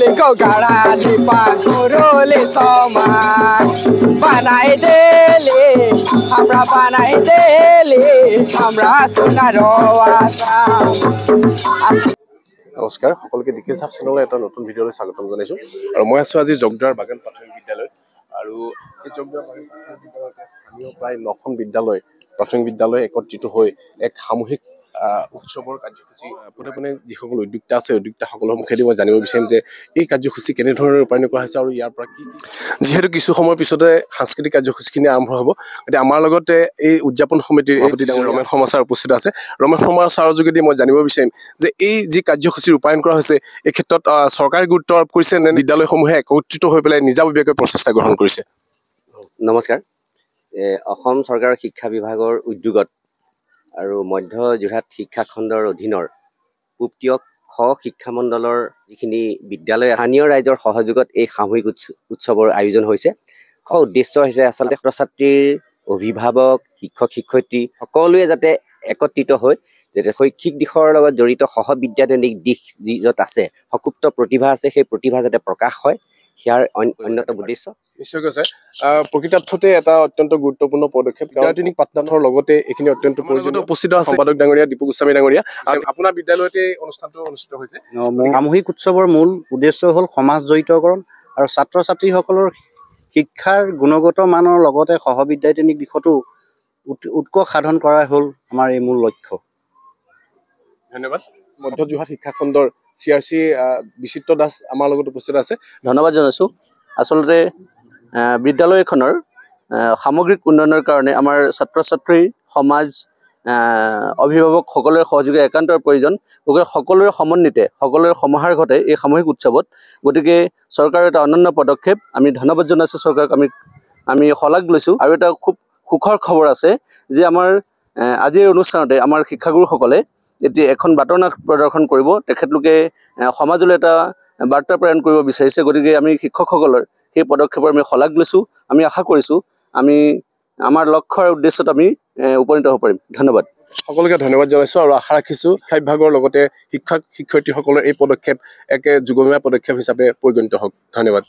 लेको गाडा दिपा कुरोले समान बनाइदेले हाम्रा बनाइदेले हाम्रा सुनार आसाम। নমস্কাৰ সকলোকে ডিকে চাফ চেনেলৰ এটা নতুন ভিডিঅ'লৈ স্বাগতম জনাইছোঁ আৰু মই আছোঁ আজি জগদুৱাৰ বাগান প্ৰাথমিক বিদ্যালয়ত আৰু এই জগদুৱাৰ বাগান প্ৰাথমিক বিদ্যালয়তে স্থানীয় প্ৰায় 9খন বিদ্যালয় প্ৰাথমিক বিদ্যালয় একত্ৰিত হৈ এক সামূহিক উৎসৱৰ কাৰ্যসূচী পোনে পোনে যিসকল উদ্যোক্তা আছে উদ্যোক্তাসকলৰ মুখেদি মই জানিব বিচাৰিম যে এই কাৰ্যসূচী কেনেধৰণে ৰূপায়ণ কৰা হৈছে আৰু ইয়াৰ পৰা কি যিহেতু কিছু সময়ৰ পিছতে সাংস্কৃতিক কাৰ্যসূচীখিনি আৰম্ভ হ'ব গতিকে আমাৰ লগতে এই উদযাপন সমিতিৰ সভাপতি ডাঙৰ ৰমেশ শৰ্মা ছাৰ উপস্থিত আছে ৰমেশ শৰ্মা ছাৰৰ যোগেদি মই জানিব বিচাৰিম যে এই যি কাৰ্যসূচী ৰূপায়ণ কৰা হৈছে এই ক্ষেত্ৰত চৰকাৰে গুৰুত্ব আৰোপ কৰিছে নে বিদ্যালয়সমূহে একত্ৰিত হৈ পেলাই নিজাববীয়াকৈ প্ৰচেষ্টা গ্ৰহণ কৰিছে। নমস্কাৰ অসম চৰকাৰৰ শিক্ষা বিভাগৰ উদ্যোগত আৰু মধ্য যোৰহাট শিক্ষা খণ্ডৰ অধীনৰ পূব খ শিক্ষা মণ্ডলৰ যিখিনি বিদ্যালয় স্থানীয় ৰাইজৰ সহযোগত এই সামূহিক উৎসৱৰ আয়োজন হৈছে। উদ্দেশ্য হৈছে আচলতে ছাত্ৰ ছাত্ৰীৰ অভিভাৱক শিক্ষক শিক্ষয়িত্ৰী সকলোৱে যাতে একত্ৰিত হৈ যাতে শৈক্ষিক দিশৰ লগত জড়িত সহবিদ্যাধনিক দিশ যি য'ত আছে সকুপ্ত প্ৰতিভা আছে সেই প্ৰতিভা যাতে প্ৰকাশ হয় ইয়াৰ অন্যতম উদ্দেশ্য। নিশ্চয় কৈছে প্ৰকৃতাৰ্থতে এটা অত্যন্ত গুৰুত্বপূৰ্ণ পদক্ষেপ বিদ্যাৰ্থিনীক পাঠদানৰ লগতে এইখিনি অত্যন্ত প্ৰয়োজনীয়। উপস্থিত আছে সম্পাদক ডাঙৰীয়া দীপু গোস্বামী ডাঙৰীয়া আপোনাৰ বিদ্যালয়তে অনুষ্ঠানটো অনুষ্ঠিত হৈছে। সামূহিক উৎসৱৰ মূল উদ্দেশ্য হ'ল সমাজ জড়িতকৰণ আৰু ছাত্ৰ ছাত্ৰীসকলৰ শিক্ষাৰ গুণগত মানৰ লগতে সহবিদ্যায়তনিক দিশতো উৎকৰ্ষ সাধন কৰাই হ'ল আমাৰ এই মূল লক্ষ্য। ধন্যবাদ। মধ্য যোৰহাট শিক্ষা খণ্ডৰ CRC বিচিত্ৰ দাস আমাৰ লগত উপস্থিত আছে। ধন্যবাদ জনাইছোঁ। আচলতে বিদ্যালয়খনৰ সামগ্ৰিক উন্নয়নৰ কাৰণে আমাৰ ছাত্ৰ ছাত্ৰী সমাজ অভিভাৱক সকলোৰে সহযোগী একান্তৰ প্ৰয়োজন। গতিকে সকলোৰে সমন্বিতে সকলোৰে সমাহাৰ ঘটে এই সামূহিক উৎসৱত। গতিকে চৰকাৰৰ এটা অনন্য পদক্ষেপ আমি ধন্যবাদ জনাইছোঁ চৰকাৰক আমি শলাগ লৈছোঁ। আৰু এটা খুব সুখৰ খবৰ আছে যে আমাৰ আজিৰ অনুষ্ঠানতে আমাৰ শিক্ষাগুৰুসকলে এতিয়া এখন বাতৰনাট প্ৰদৰ্শন কৰিব। তেখেতলোকে সমাজলৈ এটা বাৰ্তা প্ৰেৰণ কৰিব বিচাৰিছে। গতিকে আমি শিক্ষকসকলৰ সেই পদক্ষেপৰ আমি শলাগ লৈছোঁ। আমি আশা কৰিছোঁ আমি আমাৰ লক্ষ্যৰ উদ্দেশ্যত আমি উপনীত হ'ব পাৰিম। ধন্যবাদ। সকলোকে ধন্যবাদ জনাইছোঁ আৰু আশা ৰাখিছোঁ শিক্ষা বিভাগৰ লগতে শিক্ষক শিক্ষয়িত্ৰীসকলৰ এই পদক্ষেপ একে যুগমীয়া পদক্ষেপ হিচাপে পৰিগণিত হওক। ধন্যবাদ।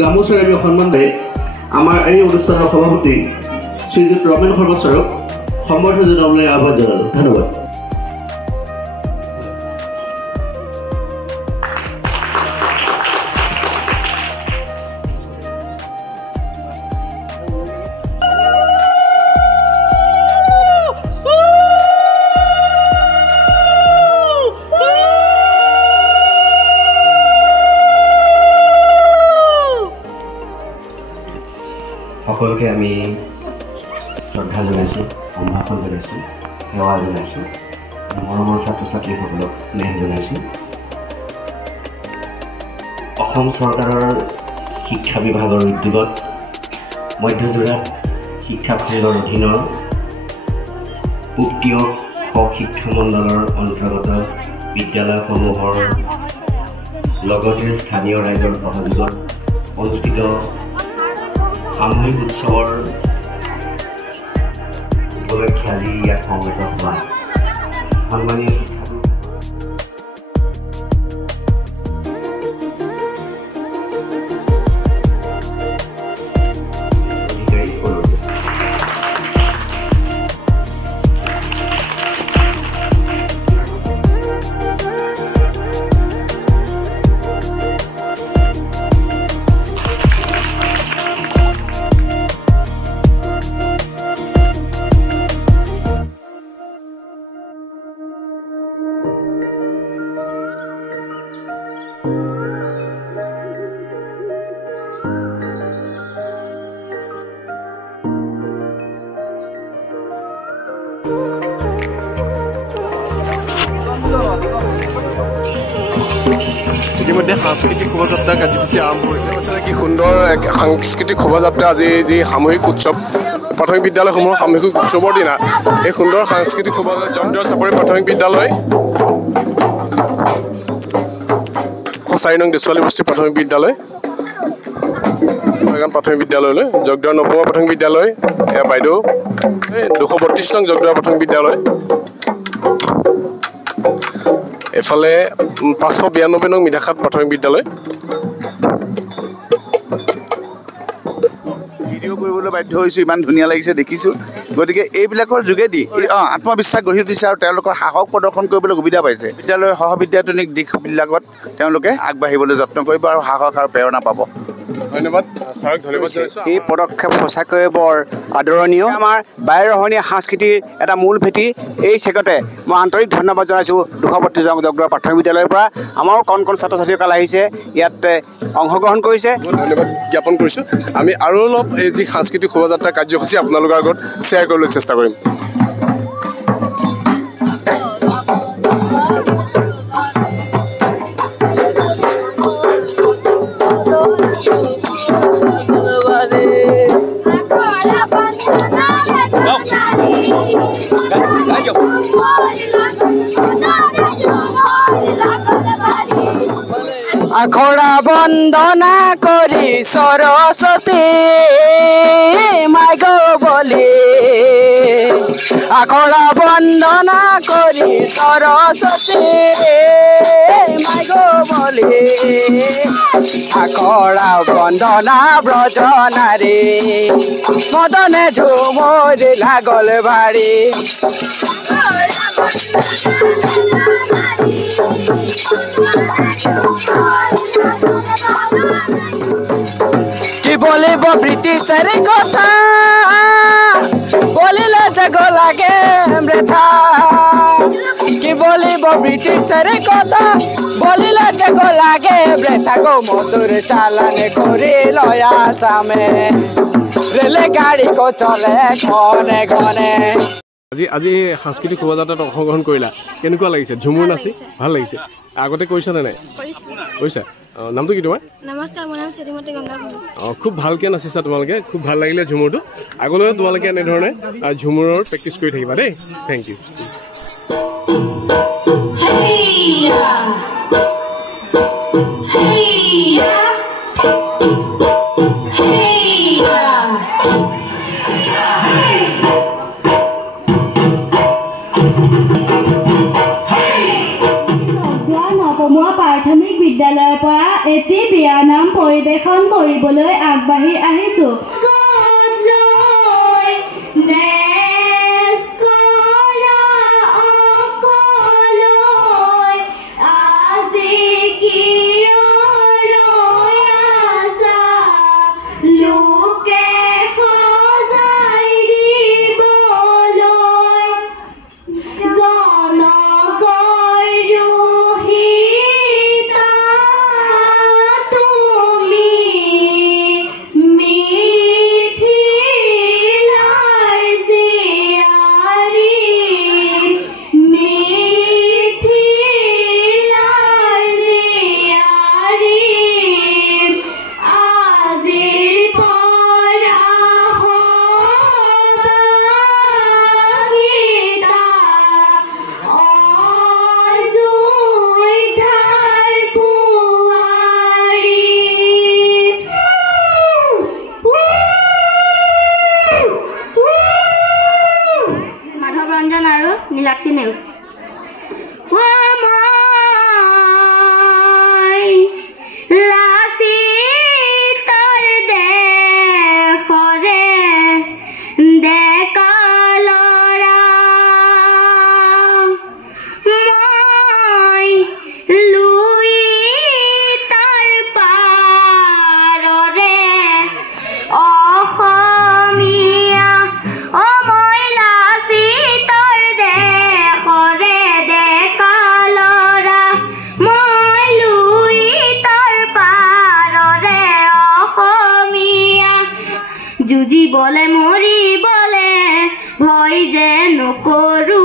গামোচাৰে আমি সন্মান দিয়ে আমাৰ এই অনুষ্ঠানৰ সভাপতি শ্ৰীযুত ৰমেশ শৰ্মা ছাৰক সম্বৰ্ধনা জনাবলৈ আহ্বান জনালোঁ। ধন্যবাদ। সকলোকে আমি শ্ৰদ্ধা জনাইছোঁ, সম্ভাষণ জনাইছোঁ, সেৱা জনাইছোঁ, মৰমৰ ছাত্ৰ ছাত্ৰীসকলক স্নেহ জনাইছোঁ। অসম চৰকাৰৰ শিক্ষা বিভাগৰ উদ্যোগত মধ্য যোৰহাট শিক্ষা খণ্ডৰ অধীনৰ পূব খ শিক্ষা মণ্ডলৰ অন্তৰ্গত বিদ্যালয়সমূহৰ লগতে স্থানীয় ৰাইজৰ সহযোগত অনুষ্ঠিত সামূহিক উৎসৱৰ উপলক্ষে আজি ইয়াত সমবেত হোৱা সন্মানীয় ইতিমধ্যে সাংস্কৃতিক শোভাযাত্ৰা কাৰ্যসূচী আৰম্ভ কৰিছে। কি সুন্দৰ সাংস্কৃতিক শোভাযাত্ৰা আজি যি সামূহিক উৎসৱ প্ৰাথমিক বিদ্যালয়সমূহৰ সামূহিক উৎসৱৰ দিনা এই সুন্দৰ সাংস্কৃতিক শোভাযাত্ৰা জয়ন্ত চাপৰি প্ৰাথমিক বিদ্যালয় 4 নং দেছোৱালী বস্তি প্ৰাথমিক বিদ্যালয় প্ৰাথমিক বিদ্যালয়লৈ জগদুৱাৰ নৱম প্ৰাথমিক বিদ্যালয় এয়া বাইদেউ 232 নং জগদুৱাৰ প্ৰাথমিক বিদ্যালয় এফালে 592 নং মিঠাখাত প্ৰাথমিক বিদ্যালয় ভিডিঅ' কৰিবলৈ বাধ্য হৈছোঁ ইমান ধুনীয়া লাগিছে দেখিছোঁ গতিকে এইবিলাকৰ যোগেদি আত্মবিশ্বাস গঢ়ি উঠিছে আৰু তেওঁলোকৰ সাহস প্ৰদৰ্শন কৰিবলৈ সুবিধা পাইছে বিদ্যালয়ৰ সহবিদ্যায়তনিক দিশবিলাকত তেওঁলোকে আগবাঢ়িবলৈ যত্ন কৰিব আৰু সাহস আৰু প্ৰেৰণা পাব ধন্যবাদ ছাৰক ধন্যবাদ এই পদক্ষেপ সঁচাকৈ বৰ আদৰণীয় আমাৰ বায়ুৰহণীয়া সংস্কৃতিৰ এটা মূল ভেটি এই চেগতে মই আন্তৰিক ধন্যবাদ জনাইছোঁ 232 নং জগদুৱাৰ প্ৰাথমিক বিদ্যালয়ৰ পৰা আমাৰো কণ ছাত্ৰ ছাত্ৰীসকল আহিছে ইয়াত অংশগ্ৰহণ কৰিছে ধন্যবাদ জ্ঞাপন কৰিছোঁ আমি আৰু অলপ এই যি সাংস্কৃতিক শোভাযাত্ৰা কাৰ্যসূচী আপোনালোকৰ আগত শ্বেয়াৰ কৰিবলৈ চেষ্টা কৰিম আখৰা বন্দনা কৰি সৰস্বতী মাইগ বলি আখৰা বন্দনা কৰি সৰস্বতী মাইগ বলি আখৰা বন্দনা ব্ৰজ নাৰী মদনে ঝুমৰি লাগল ভাৰী কি বলিব ব্রিটিশের কথা বলিলে জাগ লাগে মৃথা কি বলিব ব্রিটিশের কথা বলিলে জাগ লাগে মৃথা গো মধুর চালানে করে লয়া সামে রেলে গাড়ি কো চলে ঘনে ঘনে আজি সাংস্কৃতিক শোভাযাত্ৰাত অংশগ্ৰহণ কৰিলা কেনেকুৱা লাগিছে ঝুমুৰ নাচি ভাল লাগিছে আগতে কৰিছানে নাই কৰিছা নামটো কি তোমাৰ নমস্কাৰ মোৰ নাম শ্ৰীমতী গংগা খুব ভালকৈ নাচিছা তোমালোকে খুব ভাল লাগিলে ঝুমুৰটো আগলৈ তোমালোকে এনেধৰণে ঝুমুৰৰ প্ৰেক্টিছ কৰি থাকিবা দেই থেংক ইউ প্ৰাথমিক বিদ্যালয়ৰ পৰা এটি বিয়ানাম পৰিৱেশন কৰিবলৈ আগবাঢ়ি আহিছোঁ নীলাক্ষী নেওগ যুঁজিবলে মৰিবলে ভয় যে নকৰো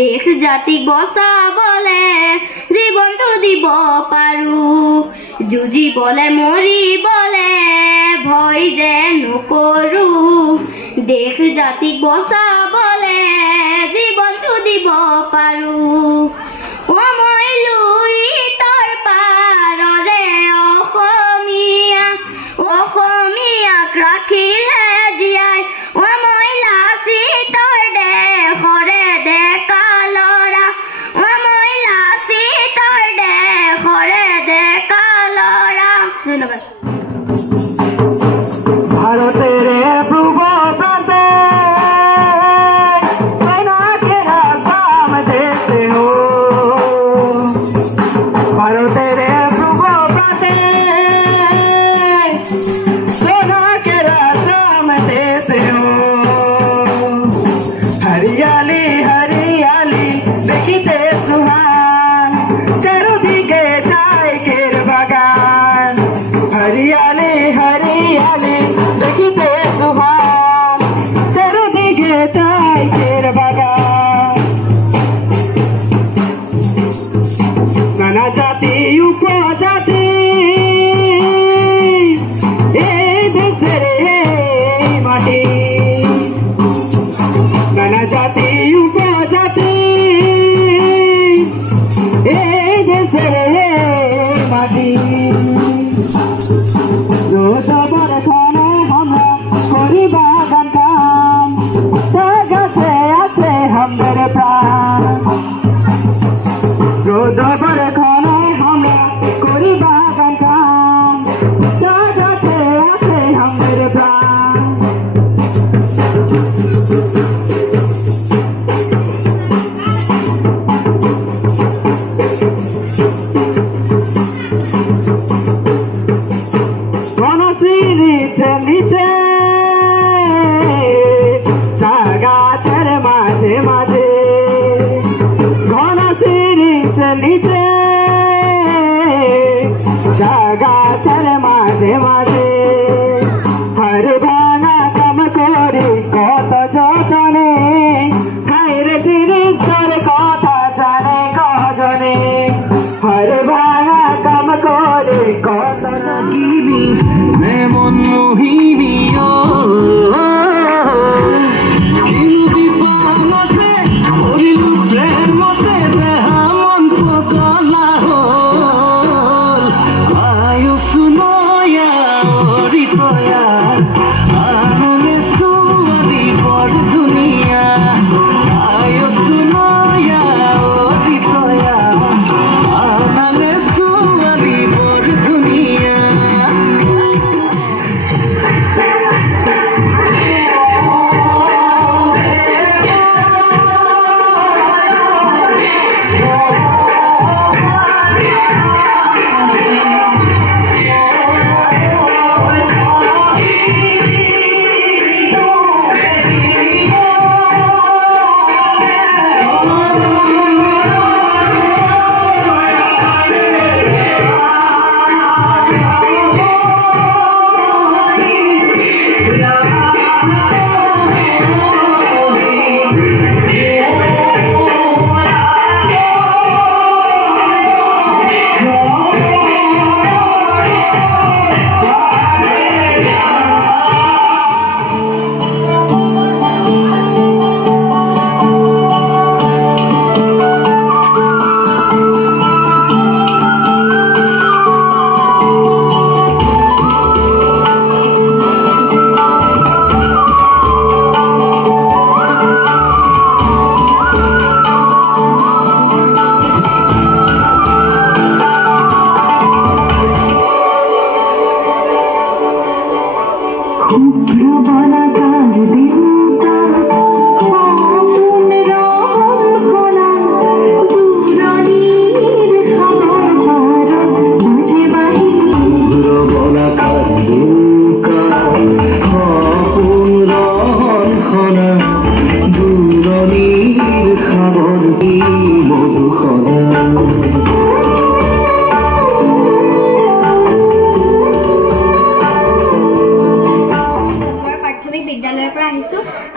দেশ জাতিক বচাবলে জীৱনটো দিব পাৰোঁ যুঁজিবলে মৰিবলে ভয় যে নকৰোঁ দেশ জাতিক বচাবলে জীৱনটো দিব পাৰোঁ মই লুইতৰ পাৰৰে অসমীয়াক ৰাখিলে জীয়াই মই লাচিতৰ দেশৰে ডেকা ল'ৰা মই লাচিতৰ দেশৰে ডেকা ল'ৰা ধন্যবাদ ভারতের প্রভুতে সেনা के राम देते हो ভারতের প্রভুতে सेना के राम देते हो हरियाली हरियाली देखते सुहान चारोदिके चायकेर बागान हरियाली हरियाली देखते सुहान चारोदिके चायकेर बागान नाना जाति उपजाति এই দেশের এই মাটি নানা জাতি উপজাতি এই দেশের এই মাটি রোজ বরখানে আমরা করি বাগান কাম জাগাতে আছে আমাদের প্রাণ রোজ বরখানে আমরা করি বাগান কাম জাগাতে আছে আমাদের প্রাণ নিচে নিচে গাছের মাঝে মাঝে ঘন নিচে নিচে গাছের মাঝে মাঝে হর ভাঙা কাম করি কত যতনে হাইরে সিরিজর কথা জানে কজনে হর ভাঙা কাম করে কত লাগিবি এমন মোহিনী কিনুবি পানতে করিলু প্রেম মতে দেহা মন পকলা হল আয়ু শুনয়া অরিতয়া আননে সুয়াদি বড় দুনিয়া আয়ু শুনয়া অরিতয়া আননে সুয়াদি বড় দুনিয়া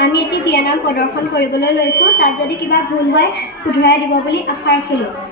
আমি এটি বিয়ানাম প্ৰদৰ্শন কৰিবলৈ লৈছোঁ তাত যদি কিবা ভুল হয় শুধৰাই দিব বুলি আশা ৰাখিলোঁ